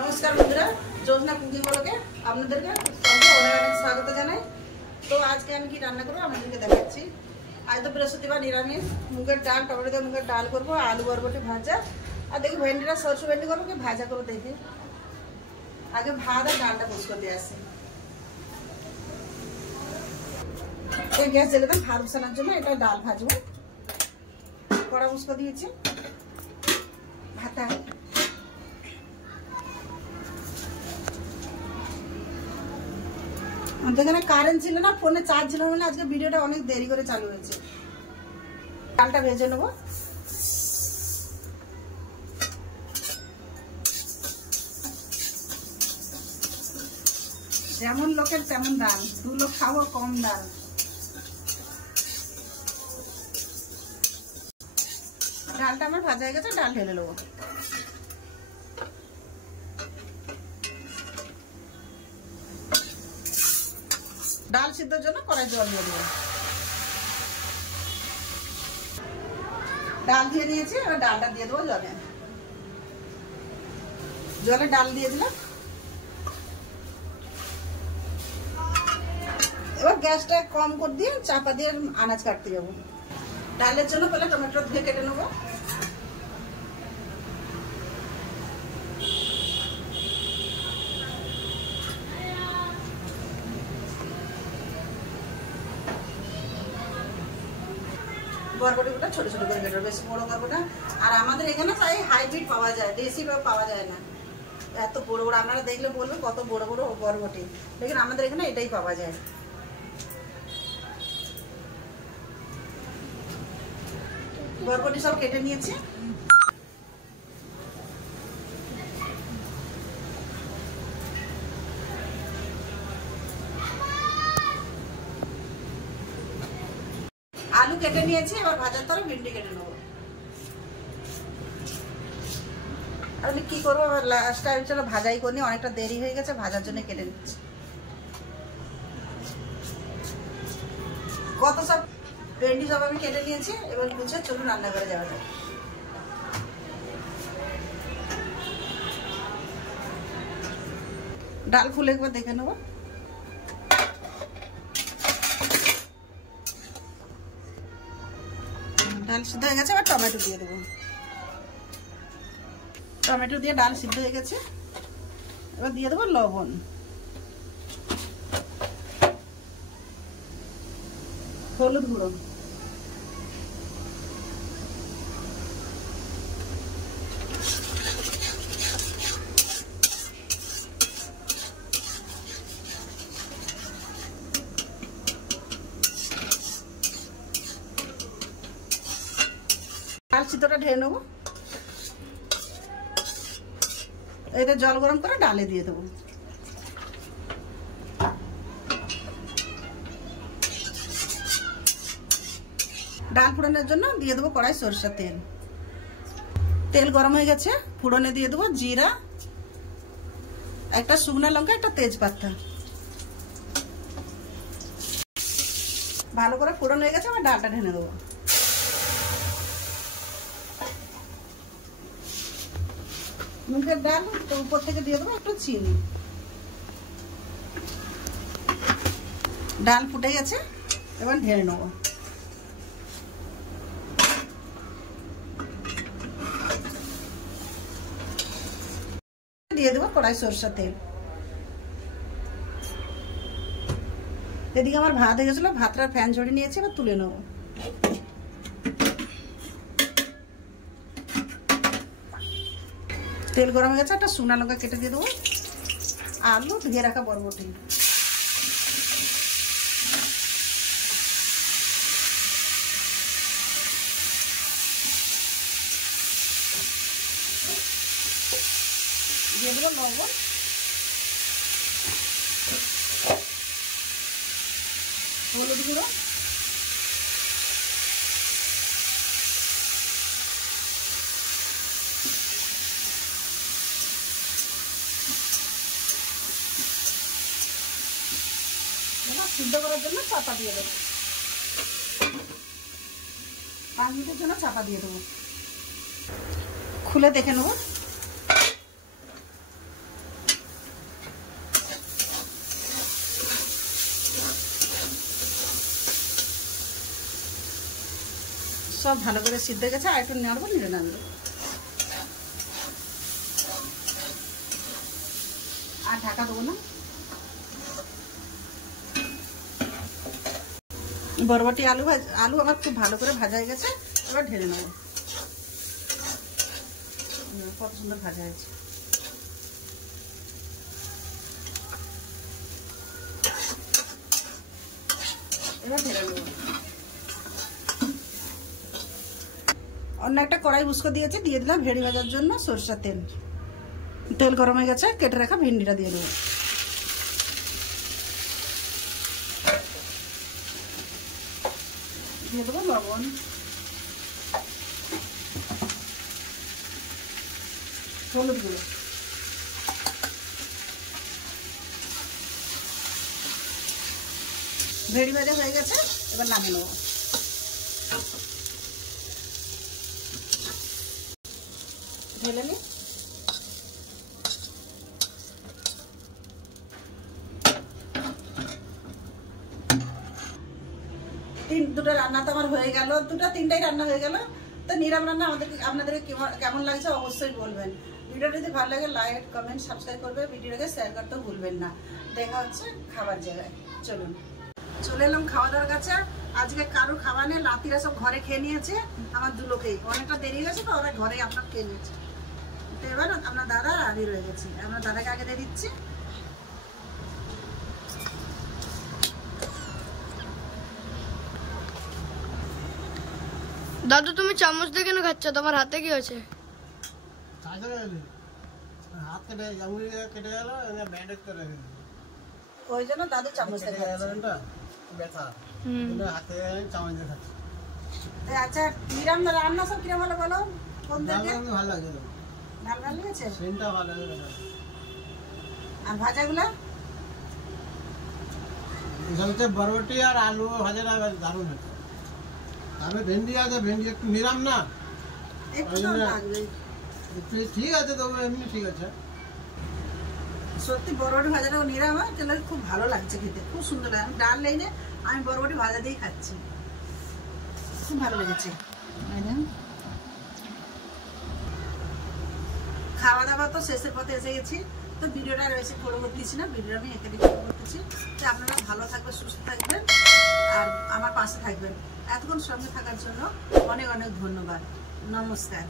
नमस्कार बंधुरा जोजना कुकिंग ब्लगे আপনাদেরকে অনেক অনেক স্বাগত জানাই। তো আজকে আমি কি রান্না করব আপনাদেরকে দেখাচ্ছি। আজ তো বৃহস্পতিবার নিরামিষ মুগের ডাল টমেটো দিয়ে মুগের ডাল করব, আলু বরবটি ভাজা আর দেখি ভেন্ডিটা সরষে ভেন্ডি করবো কি ভাজা করবো দেখি। আগে ভাত আর ডালটা বস করে দিয়ে আসি। এই গ্যাস জ্বেলে দেন ভাত বসানোর জন্য, এটা ডাল ভাজবো। কড়া বসিয়ে দিয়েছি ভাতা। এখানে কারেন্ট ছিল না, ফোনে চার্জ ছিল না, আজকে ভিডিওটা অনেক দেরি করে চালু হয়েছে। ডালটা ভেজে নেবো। যেমন লোকের তেমন ডাল, 2 লোক খাবো কম ডাল। ডালটা আমার ভাজা হয়ে গেছে, ডাল ঢেলে নেবো। ডাল সিদ্ধর জন্য কড়াই জল দিয়ে দেবো। ডাল দিয়ে নিয়েছি, এবার ডালটা দিয়ে দেবো জলে। জলে ডাল দিয়ে দিলাম। এবার গ্যাসটা কম করে দিয়ে চাপা দিয়ে আনাজ কাটতে যাবো। ডালের জন্য পেলে টমেটো ধুয়ে কেটে নেবো। বরবটিগুলো ছোট ছোট করে কেটে, বেশি বড় করবো না। আর আমাদের এখানে তাই হাইব্রিড পাওয়া যায়, দেশি পাওয়া যায় না। এত বড় বড় আপনারা দেখলে বলবেন কত বড় বড় বরবটি, লেকিন আমাদের এখানে এটাই পাওয়া যায়। বরবটি সব কেটে নিয়েছি। আলু কেটে নিয়েছি, এবার ভাজার পরে ভিন্ডি কেটে নেবো। আমি কি করবো লাস্ট টাইম, চলো ভাজাই করিনি, অনেকটা দেরি হয়ে গেছে, ভাজার জন্য কেটে নিচ্ছি। কত সব ভেন্ডি সব আমি কেটে নিয়েছি, এবার বুঝে চলুন রান্না করে যাওয়া যায়। ডাল ফুলে একবার দেখে নেবো। ডাল সিদ্ধ হয়ে গেছে, এবার টমেটো দিয়ে দেবো। টমেটো দিয়ে ডাল সিদ্ধ হয়ে গেছে, এবার দিয়ে দেবো লবণ, হলুদ গুঁড়ো, ডাল সিদ্ধটা ঢেলে নেবো। এটা জল গরম করে ডালে দিয়ে দেবো। ডাল ফোড়নের জন্য দিয়ে দেবো কড়াই সরষের তেল। তেল গরম হয়ে গেছে, ফোড়নে দিয়ে দেবো জিরা, একটা শুকনো লঙ্কা, একটা তেজপাতা। ভালো করে ফোড়ন হয়ে গেছে, আবার ডালটা ঢেলে দেবো। মুগের ডাল উপর থেকে দিয়ে দেবো একটু চিনি। ডাল ফুটে গেছে, এবার ঢেলে নেবো। দিয়ে দেবো কড়াই সরষের তেল। এদিকে আমার ভাত হয়ে গেছিল, ভাতটা ফ্যান ঝরিয়ে নিয়েছি, এবার তুলে নেবো। তেল গরম হয়ে গেছে, একটা শুকনো লঙ্কা কেটে দিয়ে দেবো, আলু ধুয়ে রাখা বরবটি, দিয়ে দেবো লবণ, হলুদ গুঁড়ো, সিদ্ধ করার জন্য চাপা দিয়ে দেবো। 5 মিনিটের জন্য চাপা দিয়ে দেবো। খুলে দেখে নেব। সব ভালো করে সিদ্ধ হয়ে গেছে, আর একটু নাড়বো, নেড়ে নাড়বো। আর ঢাকা দেবো না। বরবটি আলু আমার খুব ভালো করে ভাজা হয়ে গেছে, এবার ঢেলে নেবো। কত সুন্দর ভাজা হয়েছে। এবার ঢেলে নেবো। অন্য একটা কড়াই উস্কো দিয়েছি, দিয়ে দিলাম ভেড়ি ভাজার জন্য সরষের তেল। তেল গরম হয়ে গেছে, কেটে রাখা ভেন্ডিটা দিয়ে দেবো। দিয়ে দেবো লবণ, হলুদ গুঁড়ো, ভেড়ি ভাজা হয়ে গেছে, এবার নামিয়ে নেবো। ঢেলে নি। দুটো রান্না তো আমার হয়ে গেল, তিনটাই রান্না হয়ে গেল। তো নিরাম রান্না আপনাদের কেমন লাগছে অবশ্যই বলবেন। ভিডিওটা যদি ভালো লাগে লাইক কমেন্ট সাবস্ক্রাইব করবে, ভিডিওটাকে শেয়ার করতেও ভুলবেন না। দেখা হচ্ছে খাবার জায়গায়। চলুন, চলে এলাম খাওয়া দাওয়ার কাছে। আজকে কারোর খাওয়া নেই, নাতিরা সব ঘরে খেয়ে নিয়েছে। আমার দুলোকেই অনেকটা দেরি গেছে, তো ওরা ঘরে আপনার খেয়ে নিয়েছে। তো এবার আপনার দাদা আমি রয়ে গেছি, আপনার দাদাকে আগে দিয়ে দিচ্ছি। দাদু তুমি চামচ দিয়ে কেন খাচ্ছ? তোমার হাতে কি হয়েছে? হাত কেটে গেল, ব্যান্ডেজ করে ওই জন্য দাদু চামচ দিয়ে খাচ্ছে। ব্যথা হাতে চামচ দিয়ে খাচ্ছে। আচ্ছা, নিরাম রান্না সব কিরম হলো বলো? কোন দিকে ভালো লাগছে? ভালো লেগেছে, সেন্টটা ভালো লাগে। আর ভাজাগুলো সবচেয়ে বরবটি আর আলু ভাজাটা দারুণ হচ্ছে। আমি ভেন্ডি আছে, ভেন্ডি একটু নিরাম না, ঠিক আছে, তবু এমনি ঠিক আছে। সত্যি বরবটি ভাজাটাও নিরাম হয়, তাহলে খুব ভালো লাগছে খেতে, খুব সুন্দর লাগে। আমি ডাল নেই না, আমি বরবটি ভাজা দিয়েই খাচ্ছি, খুব ভালো লেগেছে। খাওয়া দাওয়া তো শেষের পথে এসে গেছি। তো ভিডিওটা আর বেশি বড় করতেছি না, ভিডিওটা আমি এখানে করতেছি। তো আপনারা ভালো থাকবেন, সুস্থ থাকবেন, আর আমার পাশে থাকবেন। এতক্ষণ সঙ্গে থাকার জন্য অনেক অনেক ধন্যবাদ। নমস্কার।